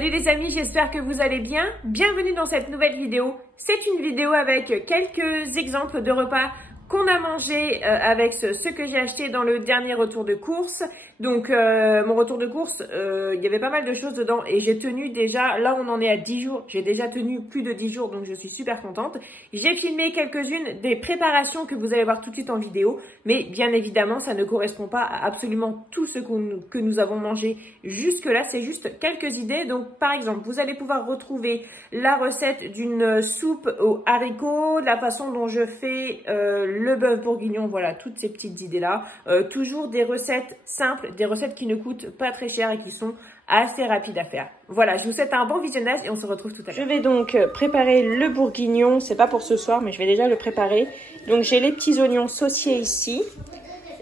Salut les amis, j'espère que vous allez bien. Bienvenue dans cette nouvelle vidéo. C'est une vidéo avec quelques exemples de repas qu'on a mangé avec ce que j'ai acheté dans le dernier retour de course. Donc mon retour de course, il y avait pas mal de choses dedans et j'ai tenu déjà, là on en est à 10 jours, j'ai déjà tenu plus de 10 jours donc je suis super contente. J'ai filmé quelques-unes des préparations que vous allez voir tout de suite en vidéo, mais bien évidemment ça ne correspond pas à absolument tout ce que nous avons mangé jusque là, c'est juste quelques idées. Donc par exemple, vous allez pouvoir retrouver la recette d'une soupe aux haricots, la façon dont je fais le bœuf bourguignon, voilà, toutes ces petites idées là. Toujours des recettes simples, des recettes qui ne coûtent pas très cher et qui sont assez rapides à faire. Voilà, je vous souhaite un bon visionnage et on se retrouve tout à l'heure. Je vais donc préparer le bourguignon, c'est pas pour ce soir mais je vais déjà le préparer. Donc j'ai les petits oignons sauciers ici,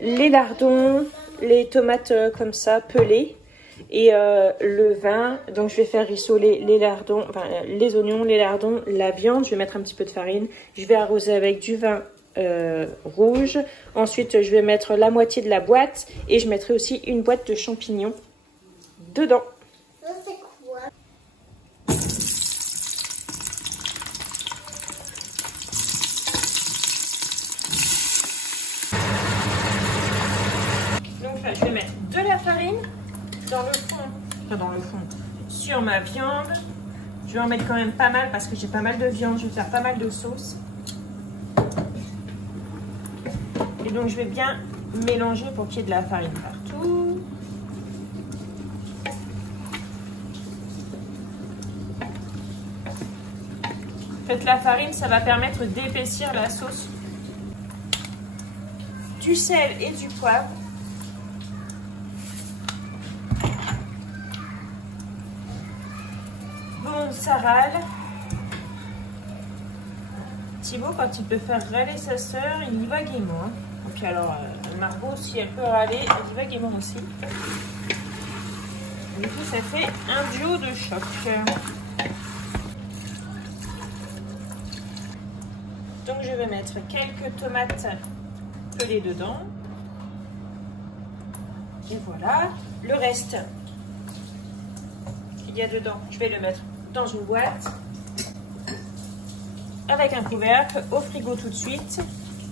les lardons, les tomates comme ça pelées et le vin. Donc je vais faire rissoler les lardons, enfin les oignons, les lardons, la viande. Je vais mettre un petit peu de farine, je vais arroser avec du vin rouge. Ensuite je vais mettre la moitié de la boîte et je mettrai aussi une boîte de champignons dedans. C'est quoi? Donc là je vais mettre de la farine dans le fond, sur ma viande. Je vais en mettre quand même pas mal parce que j'ai pas mal de viande, je vais faire pas mal de sauce. Et donc je vais bien mélanger pour qu'il y ait de la farine partout. Faites la farine, ça va permettre d'épaissir la sauce. Du sel et du poivre. Bon, ça râle. Thibaut, quand il peut faire râler sa sœur, il y va gaiement. Hein. Et puis alors, Margot, si elle peut râler, elle y va gaiement aussi. Du coup, ça fait un duo de choc. Donc, je vais mettre quelques tomates pelées dedans. Et voilà. Le reste qu'il y a dedans, je vais le mettre dans une boîte. Avec un couvercle, au frigo tout de suite.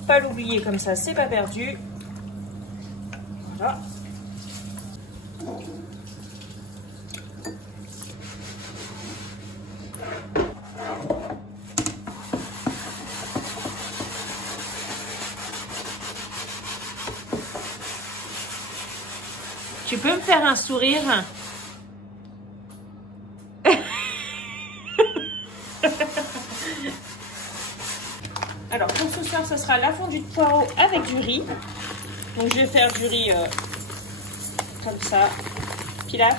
Pas l'oublier comme ça, c'est pas perdu. Voilà. Tu peux me faire un sourire? Alors pour ce soir, ce sera la fondue de poireaux avec du riz. Donc je vais faire du riz comme ça, pilaf.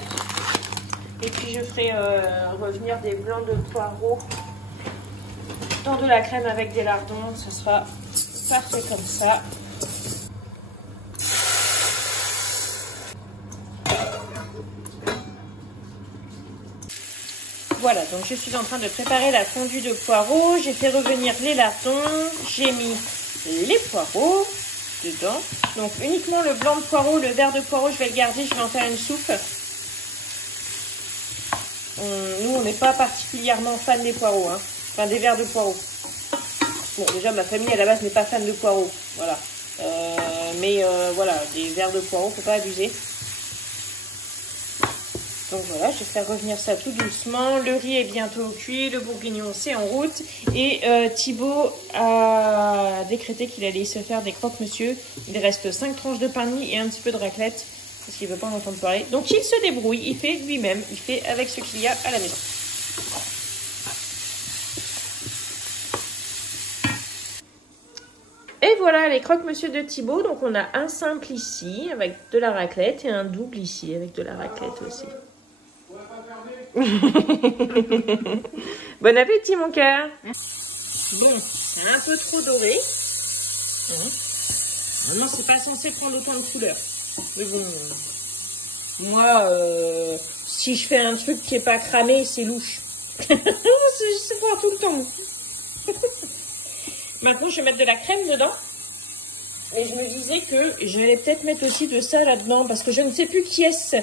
Et puis je ferai revenir des blancs de poireaux dans de la crème avec des lardons. Ce sera parfait comme ça. Voilà, donc je suis en train de préparer la fondue de poireaux. J'ai fait revenir les lardons. J'ai mis les poireaux dedans. Donc uniquement le blanc de poireau, le vert de poireau, je vais le garder. Je vais en faire une soupe. Nous, on n'est pas particulièrement fan des poireaux. Hein. Enfin, des verts de poireaux. Bon, déjà, ma famille, à la base, n'est pas fan de poireaux. Voilà. Voilà, des verts de poireaux, faut pas abuser. Donc voilà, je vais faire revenir ça tout doucement. Le riz est bientôt cuit, le bourguignon c'est en route. Et Thibaut a décrété qu'il allait se faire des croque-monsieur. Il reste 5 tranches de pain de mie et un petit peu de raclette. Parce qu'il ne veut pas en entendre parler. Donc il se débrouille, il fait lui-même. Il fait avec ce qu'il y a à la maison. Et voilà les croque-monsieur de Thibaut. Donc on a un simple ici avec de la raclette et un double ici avec de la raclette aussi. Bon appétit mon cœur. Bon, c'est un peu trop doré. Normalement c'est pas censé prendre autant de couleur. Mais bon, moi si je fais un truc qui est pas cramé, c'est louche. C'est pas tout le temps. Maintenant je vais mettre de la crème dedans. Et je me disais que je vais peut-être mettre aussi de ça là-dedans parce que je ne sais plus qui est-ce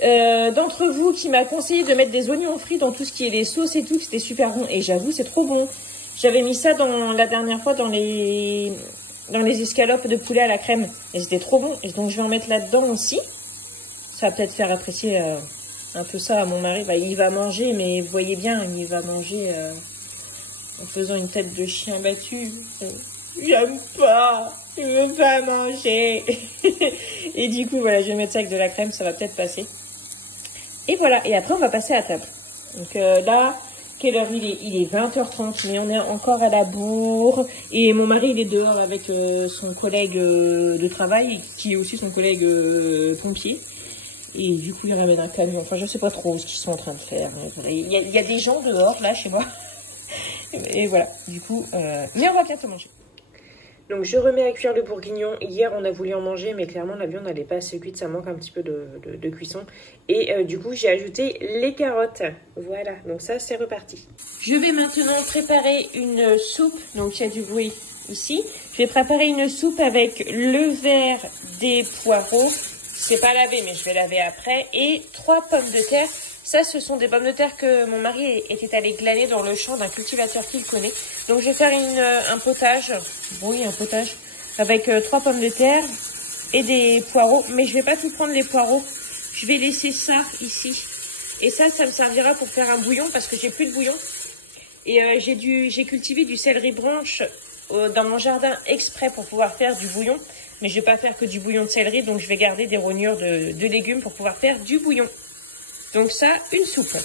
d'entre vous qui m'a conseillé de mettre des oignons frits dans tout ce qui est les sauces et tout, c'était super bon. Et j'avoue, c'est trop bon. J'avais mis ça la dernière fois dans les escalopes de poulet à la crème. Et c'était trop bon. Et donc, je vais en mettre là-dedans aussi. Ça va peut-être faire apprécier un peu ça à mon mari. Bah, il va manger, mais vous voyez bien, il va manger en faisant une tête de chien battu. J'aime pas, je veux pas manger. Et du coup, voilà, je vais mettre ça avec de la crème, ça va peut-être passer. Et voilà, et après, on va passer à table. Donc là, quelle heure il est? Il est 20h30, mais on est encore à la bourre. Et mon mari, il est dehors avec son collègue de travail, qui est aussi son collègue pompier. Et du coup, il ramène un camion. Enfin, je sais pas trop ce qu'ils sont en train de faire. Il y a des gens dehors, là, chez moi. Et voilà, du coup, mais on va bientôt manger. Donc je remets à cuire le bourguignon. Hier on a voulu en manger mais clairement la viande n'allait pas assez cuite, ça manque un petit peu de cuisson. Et du coup j'ai ajouté les carottes. Voilà, donc ça c'est reparti. Je vais maintenant préparer une soupe, donc il y a du bruit aussi. Je vais préparer une soupe avec le verre des poireaux. C'est pas lavé mais je vais laver après. Et 3 pommes de terre. Ça, ce sont des pommes de terre que mon mari était allé glaner dans le champ d'un cultivateur qu'il connaît. Donc, je vais faire un potage. Oui, un potage. Avec 3 pommes de terre et des poireaux. Mais je vais pas tout prendre les poireaux. Je vais laisser ça ici. Et ça me servira pour faire un bouillon parce que j'ai plus de bouillon. Et j'ai cultivé du céleri branche dans mon jardin exprès pour pouvoir faire du bouillon. Mais je vais pas faire que du bouillon de céleri. Donc, je vais garder des rognures de légumes pour pouvoir faire du bouillon. Donc ça, une soupe.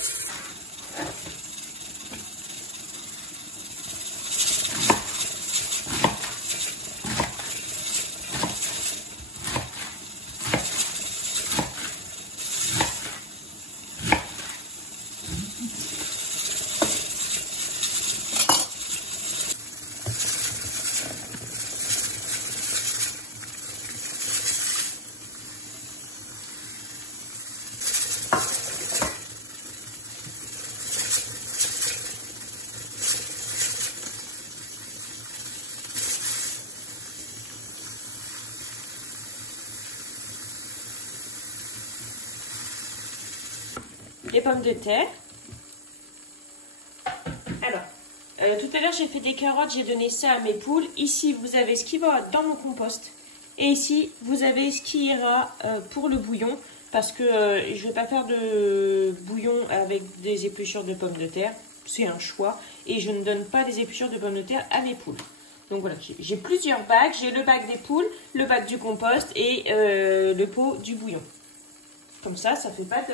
Les pommes de terre. Alors, tout à l'heure j'ai fait des carottes, j'ai donné ça à mes poules. Ici vous avez ce qui va dans mon compost. Et ici vous avez ce qui ira pour le bouillon. Parce que je ne vais pas faire de bouillon avec des épluchures de pommes de terre. C'est un choix. Et je ne donne pas des épluchures de pommes de terre à mes poules. Donc voilà, j'ai plusieurs bacs. J'ai le bac des poules, le bac du compost et le pot du bouillon. Comme ça, ça ne fait pas de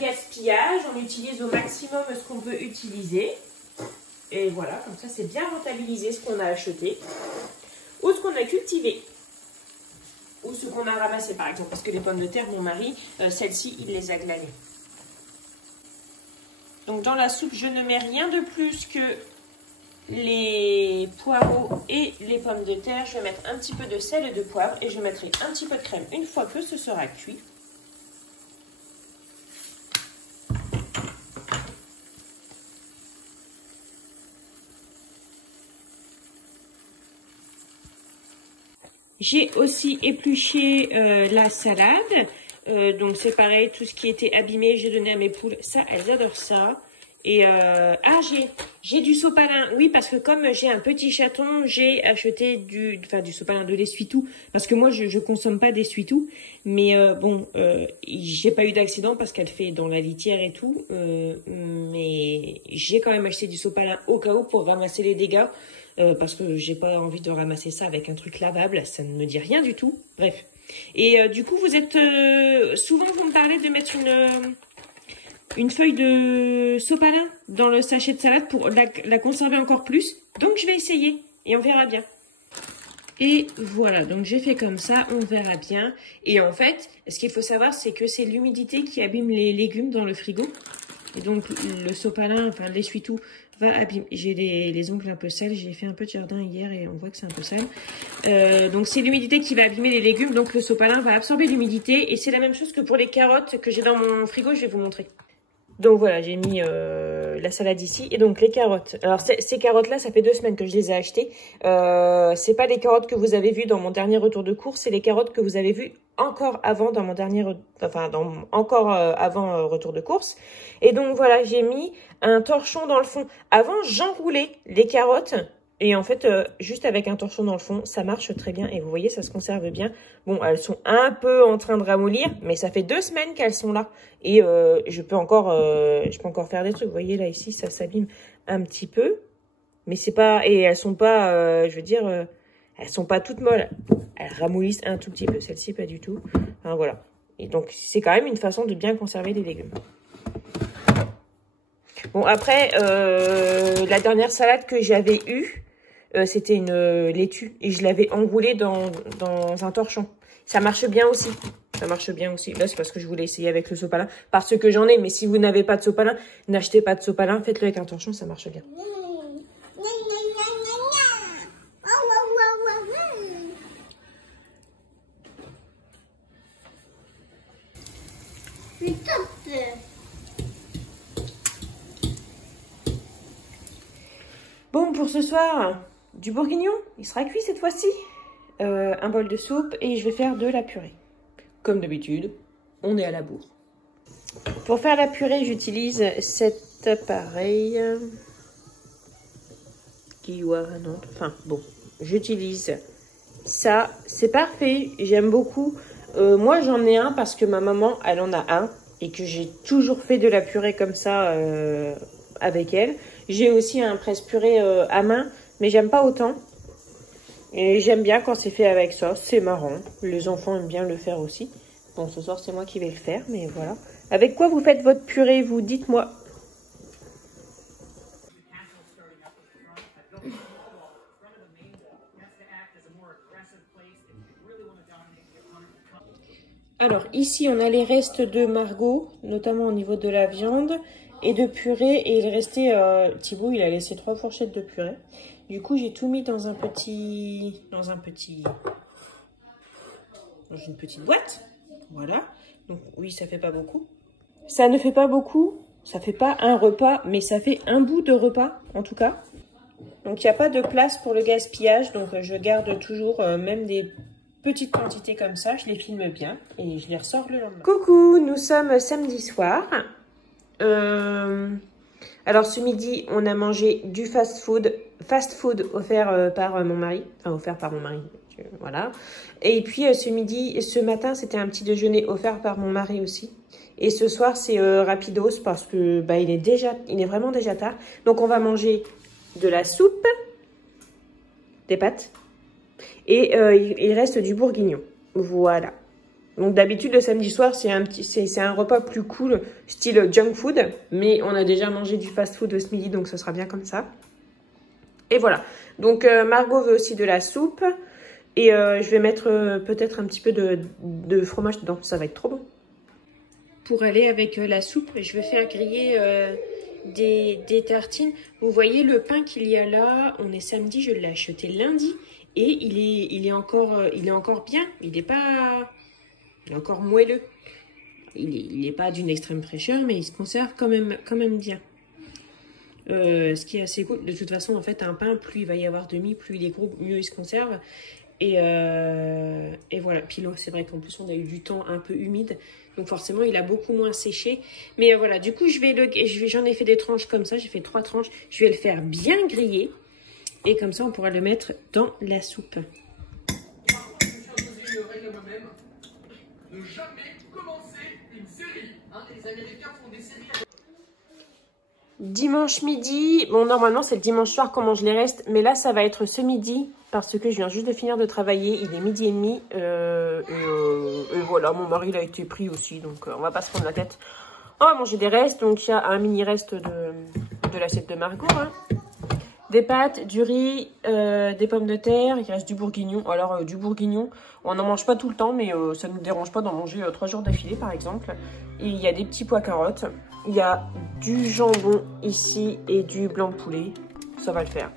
gaspillage, on utilise au maximum ce qu'on peut utiliser. Et voilà, comme ça c'est bien rentabilisé ce qu'on a acheté. Ou ce qu'on a cultivé. Ou ce qu'on a ramassé par exemple. Parce que les pommes de terre, mon mari, celles-ci, il les a glanées. Donc dans la soupe, je ne mets rien de plus que les poireaux et les pommes de terre. Je vais mettre un petit peu de sel et de poivre. Et je mettrai un petit peu de crème une fois que ce sera cuit. J'ai aussi épluché la salade. Donc c'est pareil, tout ce qui était abîmé, j'ai donné à mes poules. Ça, elles adorent ça. Et j'ai du sopalin. Oui, parce que comme j'ai un petit chaton, j'ai acheté du sopalin, de l'essuie-tout. Parce que moi, je consomme pas d'essuie-tout. Mais bon, j'ai pas eu d'accident parce qu'elle fait dans la litière et tout. Mais j'ai quand même acheté du sopalin au cas où pour ramasser les dégâts. Parce que j'ai pas envie de ramasser ça avec un truc lavable, ça ne me dit rien du tout. Bref. Et du coup, vous êtes souvent vous me parlez de mettre une feuille de sopalin dans le sachet de salade pour la conserver encore plus. Donc je vais essayer et on verra bien. Et voilà, donc j'ai fait comme ça, on verra bien. Et en fait, ce qu'il faut savoir, c'est que c'est l'humidité qui abîme les légumes dans le frigo. Et donc le sopalin, enfin l'essuie-tout va abîmer. J'ai les ongles un peu sales, j'ai fait un peu de jardin hier et on voit que c'est un peu sale. Donc c'est l'humidité qui va abîmer les légumes, donc le sopalin va absorber l'humidité. Et c'est la même chose que pour les carottes que j'ai dans mon frigo, je vais vous montrer. Donc voilà, j'ai mis la salade ici et donc les carottes. Alors ces carottes-là, ça fait 2 semaines que je les ai achetées. C'est pas les carottes que vous avez vues dans mon dernier retour de course, c'est les carottes que vous avez vues encore avant dans mon dernier, avant retour de course. Et donc voilà, j'ai mis un torchon dans le fond. Avant, j'enroulais les carottes. Et en fait, juste avec un torchon dans le fond, ça marche très bien. Et vous voyez, ça se conserve bien. Bon, elles sont un peu en train de ramollir, mais ça fait 2 semaines qu'elles sont là. Et je peux encore faire des trucs. Vous voyez, là, ici, ça s'abîme un petit peu. Mais c'est pas... Et elles sont pas, elles sont pas toutes molles. Elles ramollissent un tout petit peu. Celle-ci, pas du tout. Enfin, voilà. Et donc, c'est quand même une façon de bien conserver les légumes. Bon, après, la dernière salade que j'avais eue, c'était une laitue. Et je l'avais enroulée dans un torchon. Ça marche bien aussi. Ça marche bien aussi. Là, c'est parce que je voulais essayer avec le sopalin. Parce que j'en ai. Mais si vous n'avez pas de sopalin, n'achetez pas de sopalin. Faites-le avec un torchon, ça marche bien. Bon, pour ce soir, du bourguignon, il sera cuit cette fois-ci. Un bol de soupe et je vais faire de la purée. Comme d'habitude, on est à la bourre. Pour faire la purée, j'utilise cet appareil qui j'utilise ça. C'est parfait, j'aime beaucoup. Moi, j'en ai un parce que ma maman, elle en a un et que j'ai toujours fait de la purée comme ça avec elle. J'ai aussi un presse-purée à main, mais j'aime pas autant. Et j'aime bien quand c'est fait avec ça, c'est marrant. Les enfants aiment bien le faire aussi. Bon, ce soir, c'est moi qui vais le faire, mais voilà. Avec quoi vous faites votre purée, vous? Dites-moi. Alors, ici, on a les restes de Margot, notamment au niveau de la viande et de purée. Et il restait, Thibaut, il a laissé 3 fourchettes de purée. Du coup, j'ai tout mis dans une petite boîte. Voilà. Donc, oui, ça fait pas beaucoup. Ça ne fait pas beaucoup. Ça fait pas un repas, mais ça fait un bout de repas, en tout cas. Donc, il n'y a pas de place pour le gaspillage. Donc, je garde toujours même des petites quantités comme ça. Je les filme bien et je les ressors le lendemain. Coucou, nous sommes samedi soir. Alors, ce midi, on a mangé du fast-food offert par mon mari. Enfin, offert par mon mari. Voilà. Et puis, ce matin, c'était un petit déjeuner offert par mon mari aussi. Et ce soir, c'est rapidos parce que il est vraiment déjà tard. Donc, on va manger de la soupe, des pâtes et il reste du bourguignon. Voilà. Donc d'habitude le samedi soir c'est un repas plus cool style junk food, mais on a déjà mangé du fast food ce midi donc ce sera bien comme ça. Et voilà. Donc Margot veut aussi de la soupe et je vais mettre peut-être un petit peu de fromage dedans, ça va être trop bon. Pour aller avec la soupe, je vais faire griller des tartines. Vous voyez le pain qu'il y a là, on est samedi, je l'ai acheté lundi et il est encore bien, il est encore moelleux. Il n'est pas d'une extrême fraîcheur, mais il se conserve quand même bien. Ce qui est assez cool. De toute façon, en fait, un pain, plus il va y avoir de mie, plus il est gros, mieux il se conserve. Et voilà. Puis là, c'est vrai qu'en plus, on a eu du temps un peu humide. Donc forcément, il a beaucoup moins séché. Mais voilà, du coup, j'en ai fait des tranches comme ça. J'ai fait 3 tranches. Je vais le faire bien griller. Et comme ça, on pourra le mettre dans la soupe. Ne jamais commencer une série. Les Américains font des séries. Dimanche midi, bon normalement c'est le dimanche soir qu'on mange les restes, mais là ça va être ce midi parce que je viens juste de finir de travailler, il est 12h30 et voilà, mon mari il a été pris aussi donc on va pas se prendre la tête. On va manger des restes, donc il y a un mini reste de l'assiette de Margot, hein. Des pâtes, du riz, des pommes de terre, il reste du bourguignon. Alors du bourguignon, on n'en mange pas tout le temps, mais ça ne nous dérange pas d'en manger 3 jours d'affilée par exemple. Et il y a des petits pois carottes, il y a du jambon ici et du blanc de poulet, ça va le faire.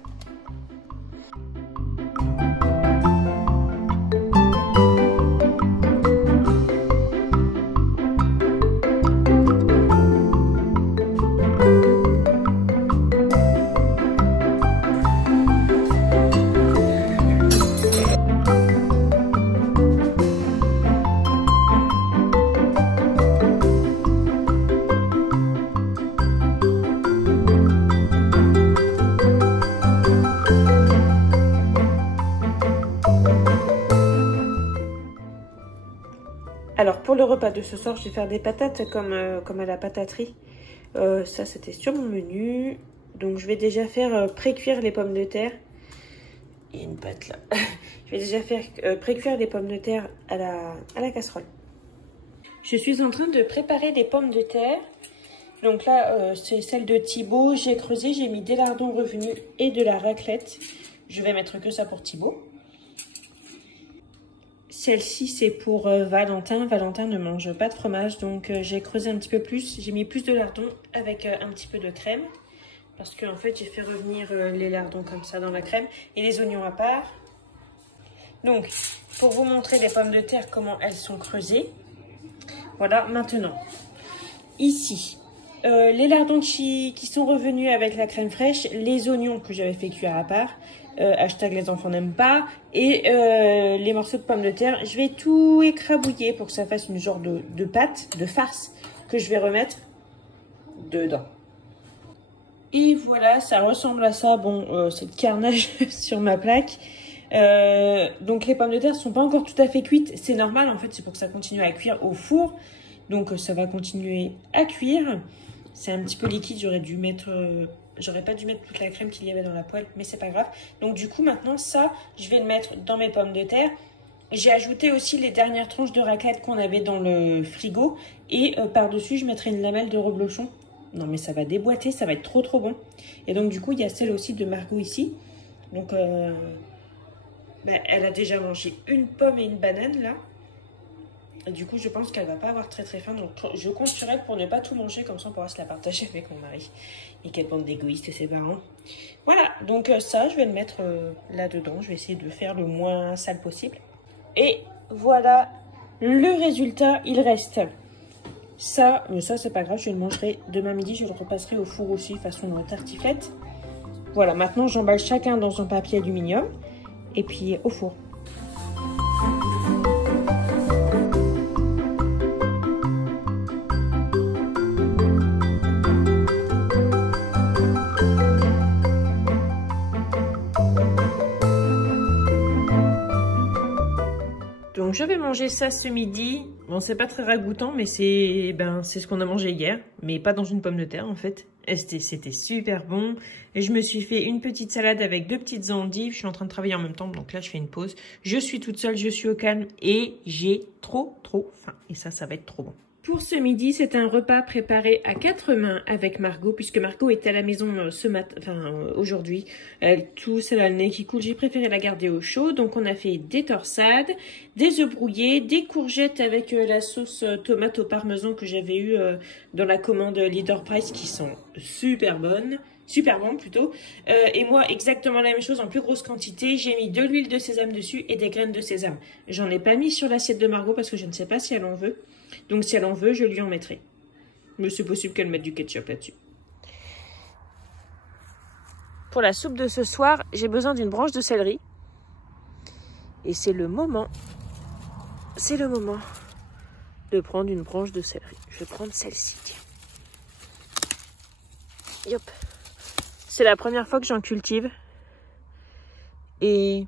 pour le repas de ce soir, je vais faire des patates comme à la pataterie. Ça, c'était sur mon menu. Donc, je vais déjà faire pré-cuire les pommes de terre. Il y a une pâte là. Je vais déjà faire pré-cuire les pommes de terre à la casserole. Je suis en train de préparer les pommes de terre. Donc là, c'est celle de Thibaut. J'ai creusé, j'ai mis des lardons revenus et de la raclette. Je vais mettre que ça pour Thibaut. Celle-ci, c'est pour Valentin. Valentin ne mange pas de fromage, donc j'ai creusé un petit peu plus. J'ai mis plus de lardons avec un petit peu de crème. Parce qu'en fait, j'ai fait revenir les lardons comme ça dans la crème et les oignons à part. Donc, pour vous montrer les pommes de terre, comment elles sont creusées. Voilà, maintenant, ici, les lardons qui sont revenus avec la crème fraîche, les oignons que j'avais fait cuire à part, hashtag les enfants n'aiment pas, et les morceaux de pommes de terre. Je vais tout écrabouiller pour que ça fasse une genre de pâte, de farce, que je vais remettre dedans. Et voilà, ça ressemble à ça. Bon, c'est le carnage sur ma plaque. Donc les pommes de terre ne sont pas encore tout à fait cuites. C'est normal, en fait, c'est pour que ça continue à cuire au four. Donc ça va continuer à cuire. C'est un petit peu liquide, j'aurais dû mettre... J'aurais pas dû mettre toute la crème qu'il y avait dans la poêle, mais c'est pas grave. Donc du coup, maintenant, ça, je vais le mettre dans mes pommes de terre. J'ai ajouté aussi les dernières tranches de raclette qu'on avait dans le frigo. Et par-dessus, je mettrai une lamelle de reblochon. Non, mais ça va déboîter, ça va être trop trop bon. Et donc du coup, il y a celle aussi de Margot ici. Donc, elle a déjà mangé une pomme et une banane là. Et du coup, je pense qu'elle va pas avoir très très faim. Donc je compte sur elle pour ne pas tout manger. Comme ça, on pourra se la partager avec mon mari. Et quelle bande d'égoïstes et ses parents. Voilà, donc ça, je vais le mettre là-dedans. Je vais essayer de faire le moins sale possible. Et voilà le résultat. Il reste ça, mais ça c'est pas grave, je le mangerai demain midi, je le repasserai au four aussi, façon tartiflette. Voilà, maintenant j'emballe chacun dans un papier aluminium et puis au four. Donc je vais manger ça ce midi. Bon, c'est pas très ragoûtant, mais c'est ce qu'on a mangé hier, mais pas dans une pomme de terre en fait. C'était super bon. Et je me suis fait une petite salade avec 2 petites endives. Je suis en train de travailler en même temps, donc là je fais une pause. Je suis toute seule, je suis au calme et j'ai trop faim. Et ça va être trop bon. Pour ce midi, c'est un repas préparé à 4 mains avec Margot, puisque Margot est à la maison aujourd'hui. Elle tousse, elle a le nez qui coule. J'ai préféré la garder au chaud. Donc, on a fait des torsades, des œufs brouillés, des courgettes avec la sauce tomate au parmesan que j'avais eue dans la commande Leader Price qui sont super bonnes. Super bon plutôt. Et moi, exactement la même chose en plus grosse quantité. J'ai mis de l'huile de sésame dessus et des graines de sésame. J'en ai pas mis sur l'assiette de Margot parce que je ne sais pas si elle en veut. Donc si elle en veut, je lui en mettrai. Mais c'est possible qu'elle mette du ketchup là-dessus. Pour la soupe de ce soir, j'ai besoin d'une branche de céleri. Et c'est le moment. C'est le moment de prendre une branche de céleri. Je vais prendre celle-ci. Yop. C'est la première fois que j'en cultive. Et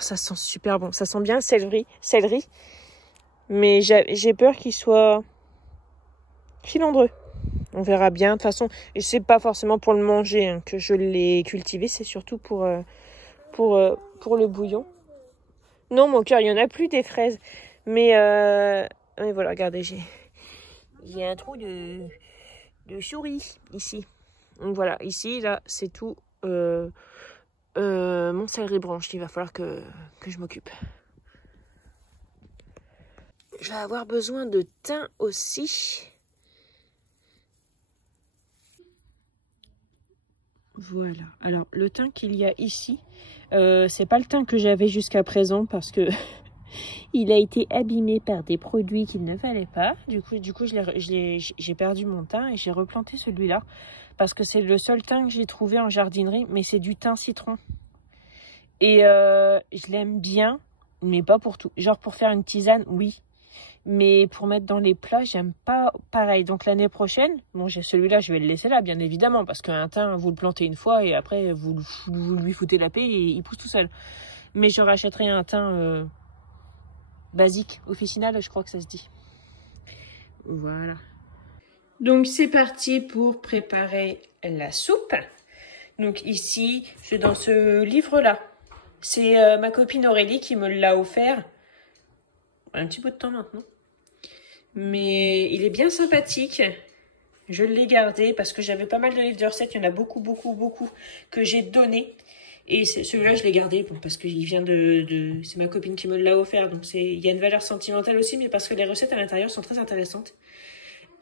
ça sent super bon. Ça sent bien le céleri. Mais j'ai peur qu'il soit filandreux. On verra bien. De toute façon, et c'est pas forcément pour le manger que je l'ai cultivé. C'est surtout pour le bouillon. Non, mon cœur, il y en a plus des fraises. Mais voilà, regardez, j'ai un trou de souris ici. Donc voilà, ici, là, c'est tout mon céleri branche. Il va falloir que je m'occupe. Je vais avoir besoin de thym aussi. Voilà. Alors, le thym qu'il y a ici, c'est pas le thym que j'avais jusqu'à présent parce que il a été abîmé par des produits qu'il ne fallait pas. Du coup, j'ai perdu mon thym et j'ai replanté celui-là parce que c'est le seul thym que j'ai trouvé en jardinerie, mais c'est du thym citron. Et je l'aime bien, mais pas pour tout. Genre pour faire une tisane, oui. Mais pour mettre dans les plats, j'aime pas pareil. Donc l'année prochaine, bon, j'ai celui-là, je vais le laisser là, bien évidemment. Parce qu'un thym, vous le plantez une fois et après, vous lui foutez la paix et il pousse tout seul. Mais je rachèterai un thym basique. Officinal, je crois que ça se dit. Voilà. Donc c'est parti pour préparer la soupe. Donc ici, je suis dans ce livre-là. C'est ma copine Aurélie qui me l'a offert. Un petit bout de temps maintenant. Mais il est bien sympathique. Je l'ai gardé parce que j'avais pas mal de livres de recettes. Il y en a beaucoup que j'ai donné. Et celui-là, je l'ai gardé bon, parce qu'il vient c'est ma copine qui me l'a offert. Donc il y a une valeur sentimentale aussi, mais parce que les recettes à l'intérieur sont très intéressantes.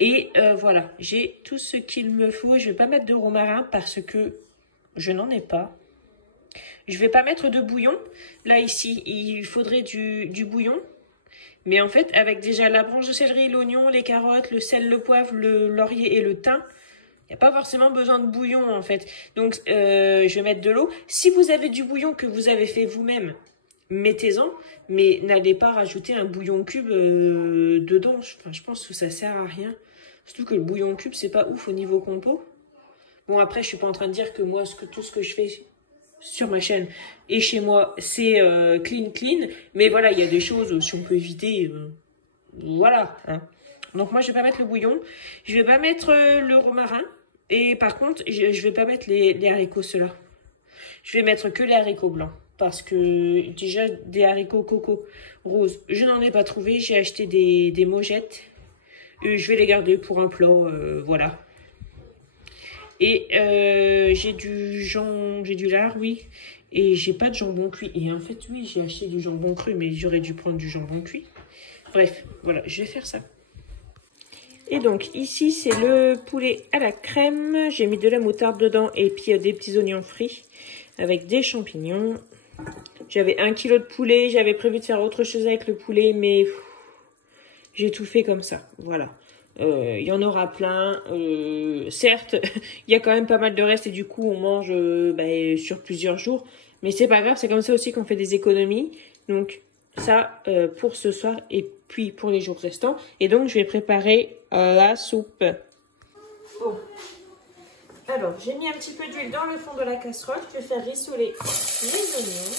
Et voilà, j'ai tout ce qu'il me faut. Je vais pas mettre de romarin parce que je n'en ai pas. Je vais pas mettre de bouillon. Là, ici, il faudrait du bouillon. Mais en fait, avec déjà la branche de céleri, l'oignon, les carottes, le sel, le poivre, le laurier et le thym, il n'y a pas forcément besoin de bouillon en fait. Donc, je vais mettre de l'eau. Si vous avez du bouillon que vous avez fait vous-même, mettez-en. Mais n'allez pas rajouter un bouillon cube dedans. Enfin, je pense que ça sert à rien. Surtout que le bouillon cube, c'est pas ouf au niveau compo. Bon, après, je suis pas en train de dire que moi, tout ce que je fais sur ma chaîne et chez moi, c'est clean. Mais voilà, il y a des choses, si on peut éviter, voilà. Hein. Donc moi, je vais pas mettre le bouillon. Je vais pas mettre le romarin. Et par contre, je vais pas mettre les haricots, ceux-là. Je vais mettre que les haricots blancs. Parce que déjà, des haricots coco roses, je n'en ai pas trouvé. J'ai acheté des mojettes. Je vais les garder pour un plat, voilà. Et j'ai du lard, oui. Et j'ai pas de jambon cuit. Et en fait, oui, j'ai acheté du jambon cru, mais j'aurais dû prendre du jambon cuit. Bref, voilà, je vais faire ça. Et donc, ici, c'est le poulet à la crème. J'ai mis de la moutarde dedans et puis des petits oignons frits avec des champignons. J'avais 1 kg de poulet. J'avais prévu de faire autre chose avec le poulet, mais j'ai tout fait comme ça. Voilà. Il y en aura plein. Certes, il y a quand même pas mal de restes et du coup, on mange sur plusieurs jours. Mais c'est pas grave, c'est comme ça aussi qu'on fait des économies. Donc, ça pour ce soir et puis pour les jours restants. Et donc, je vais préparer la soupe. Bon. Alors, j'ai mis un petit peu d'huile dans le fond de la casserole. Je vais faire rissoler les oignons.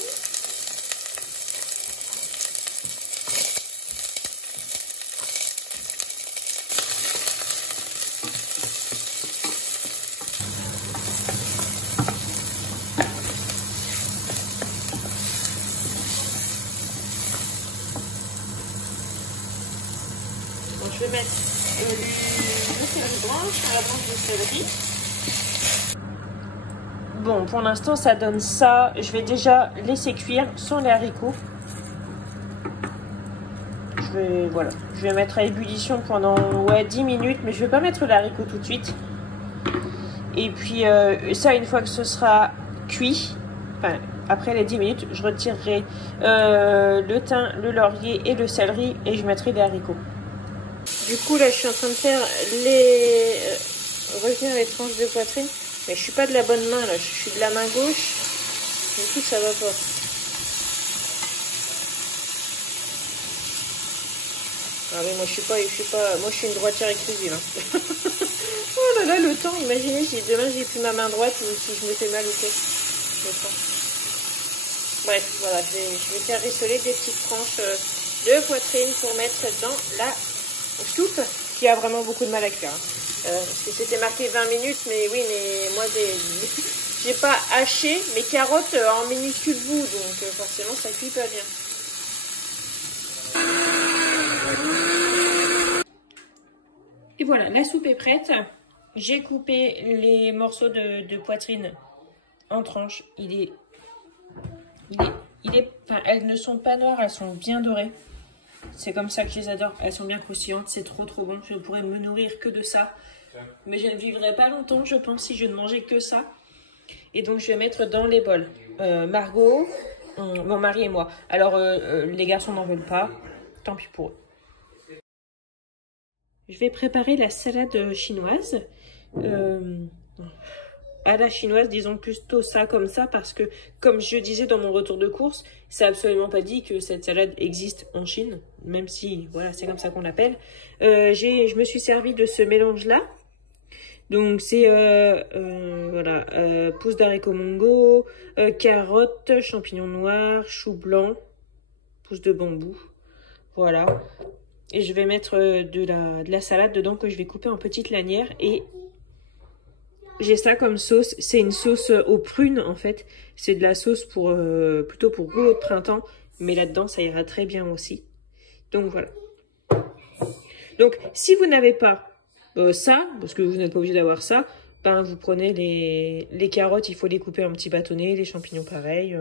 Je vais mettre le céleri branche, la branche de céleri. Bon, pour l'instant, ça donne ça. Je vais déjà laisser cuire sans les haricots. Je vais mettre à ébullition pendant 10 minutes, mais je vais pas mettre les haricots tout de suite. Et puis, ça, une fois que ce sera cuit, enfin, après les 10 minutes, je retirerai le thym, le laurier et le céleri et je mettrai les haricots. Du coup, là, je suis en train de faire revenir les tranches de poitrine. Mais je suis pas de la bonne main, là. Je suis de la main gauche. Du coup, ça va pas. Ah oui, moi, je suis une droitière exclusive. Hein. Oh là là, le temps. Imaginez si demain, j'ai plus ma main droite ou si je me fais mal ou quoi. Bref, voilà. Je vais faire rissoler des petites tranches de poitrine pour mettre dans la soupe qui a vraiment beaucoup de mal à cuire. Parce que c'était marqué 20 minutes, mais oui, mais moi j'ai pas haché mes carottes en minuscules bouts, donc forcément ça cuit pas bien. Et voilà, la soupe est prête. J'ai coupé les morceaux de poitrine en tranches. Enfin, elles ne sont pas noires, elles sont bien dorées. C'est comme ça que je les adore. Elles sont bien croustillantes, c'est trop bon. Je ne pourrais me nourrir que de ça. Mais je ne vivrai pas longtemps, je pense, si je ne mangeais que ça. Et donc, je vais mettre dans les bols. Margot, mon mari et moi. Alors, les garçons n'en veulent pas. Tant pis pour eux. Je vais préparer la salade chinoise. À la chinoise, disons plutôt ça comme ça, parce que, comme je disais dans mon retour de course, c'est absolument pas dit que cette salade existe en Chine, même si, voilà, c'est comme ça qu'on l'appelle. Je me suis servi de ce mélange-là. Donc, c'est, voilà, pousses d'haricots mongo, carottes, champignons noirs, choux blancs, pousses de bambou. Voilà. Et je vais mettre de la salade dedans que je vais couper en petites lanières. Et j'ai ça comme sauce. C'est une sauce aux prunes en fait. C'est de la sauce pour plutôt pour goût de printemps. Mais là-dedans, ça ira très bien aussi. Donc voilà. Donc si vous n'avez pas ça, parce que vous n'êtes pas obligé d'avoir ça, ben vous prenez les carottes, il faut les couper en petits bâtonnets, les champignons pareil.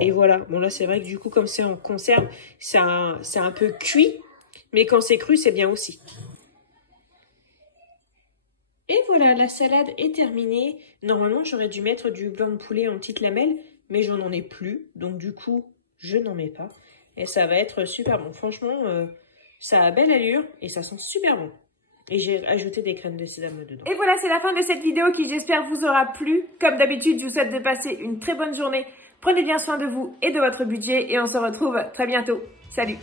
Et voilà. Bon là c'est vrai que du coup comme c'est en conserve, c'est un peu cuit. Mais quand c'est cru, c'est bien aussi. Et voilà, la salade est terminée. Normalement, j'aurais dû mettre du blanc de poulet en petites lamelles, mais je n'en ai plus. Donc du coup, je n'en mets pas. Et ça va être super bon. Franchement, ça a belle allure et ça sent super bon. Et j'ai ajouté des graines de sésame dedans. Et voilà, c'est la fin de cette vidéo qui, j'espère, vous aura plu. Comme d'habitude, je vous souhaite de passer une très bonne journée. Prenez bien soin de vous et de votre budget et on se retrouve très bientôt. Salut!